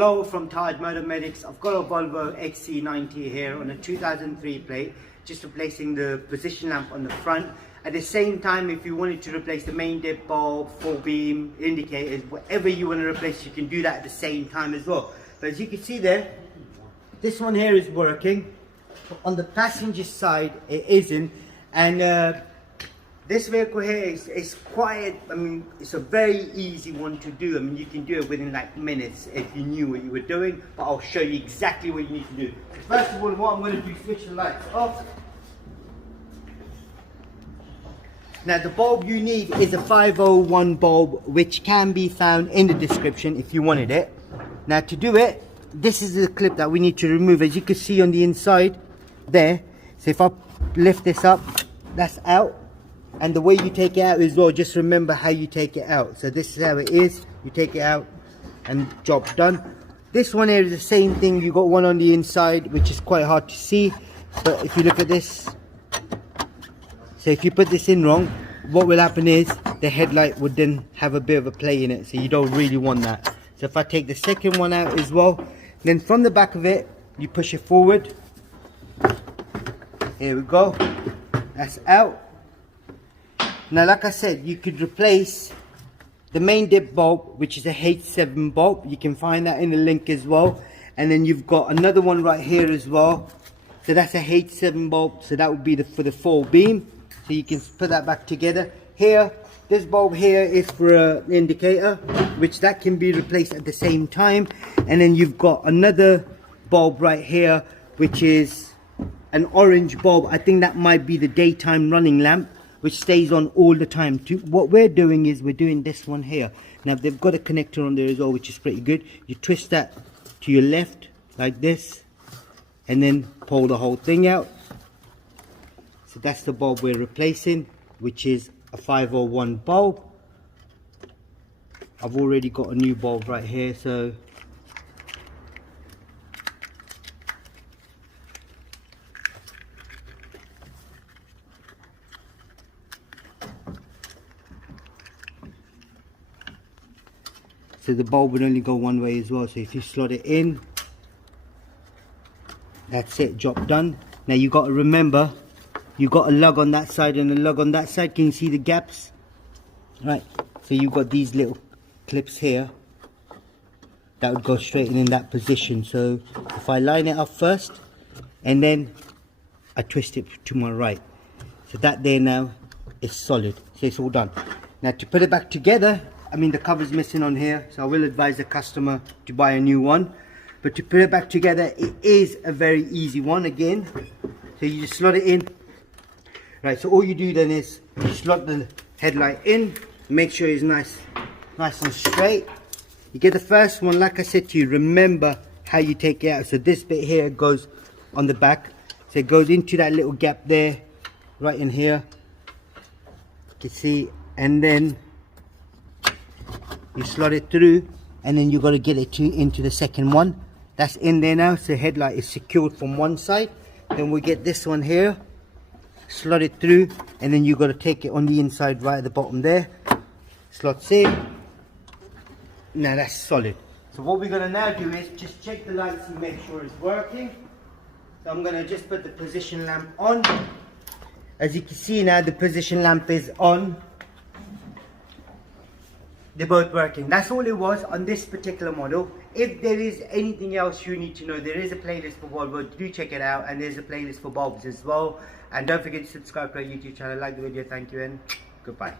Hello from Taj Motor Medics. I've got a Volvo XC90 here on a 2003 plate, just replacing the position lamp on the front. At the same time, if you wanted to replace the main dip bulb, full beam, indicators, whatever you want to replace, you can do that at the same time as well. But as you can see there, this one here is working. On the passenger side, it isn't. And this vehicle here is quite, it's a very easy one to do. You can do it within like minutes if you knew what you were doing, but I'll show you exactly what you need to do. First of all, what I'm going to do is switch the lights off. Now the bulb you need is a 501 bulb, which can be found in the description if you wanted it. Now to do it, this is the clip that we need to remove, as you can see on the inside there. So if I lift this up, that's out. And the way you take it out as well, just remember how you take it out. So this is how it is. You take it out and job done. This one here is the same thing. You got one on the inside, which is quite hard to see. But if you look at this, so if you put this in wrong, what will happen is the headlight would then have a bit of a play in it. So you don't really want that. So if I take the second one out as well, then from the back of it, you push it forward. Here we go. That's out. Now, like I said, you could replace the main dip bulb, which is a H7 bulb. You can find that in the link as well. And then you've got another one right here as well. So that's a H7 bulb. So that would be for the full beam. So you can put that back together. Here, this bulb here is for an indicator, which that can be replaced at the same time. And then you've got another bulb right here, which is an orange bulb. I think that might be the daytime running lamp, which stays on all the time too. What we're doing is we're doing this one here. Now they've got a connector on there as well, which is pretty good. You twist that to your left like this, and then pull the whole thing out. So that's the bulb we're replacing, which is a 501 bulb. I've already got a new bulb right here, so the bulb would only go one way as well. So if you slot it in, that's it, job done. Now you got to remember, you got a lug on that side and a lug on that side. Can you see the gaps? Right, so you've got these little clips here that would go straight in that position. So if I line it up first and then I twist it to my right, so that there now is solid. So it's all done. Now to put it back together, the cover's missing on here, so I will advise the customer to buy a new one. But to put it back together, it is a very easy one again. So you just slot it in. Right, so all you do then is you slot the headlight in, make sure it's nice and straight. You get the first one, like I said to you, remember how you take it out. So this bit here goes on the back. So it goes into that little gap there, right in here. You can see, and then you slot it through, and then you got to get it into the second one. That's in there now, so headlight is secured from one side. Then we get this one here, slot it through, and then you got to take it on the inside right at the bottom there. Slots in. Now that's solid. So what we're going to now do is just check the lights and make sure it's working. So I'm going to just put the position lamp on. As you can see now, the position lamp is on. They're both working. That's all it was on this particular model. If there is anything else you need to know, there is a playlist for Volvo. Do check it out, and there's a playlist for bulbs as well. And don't forget to subscribe to our YouTube channel, like the video. Thank you, and goodbye.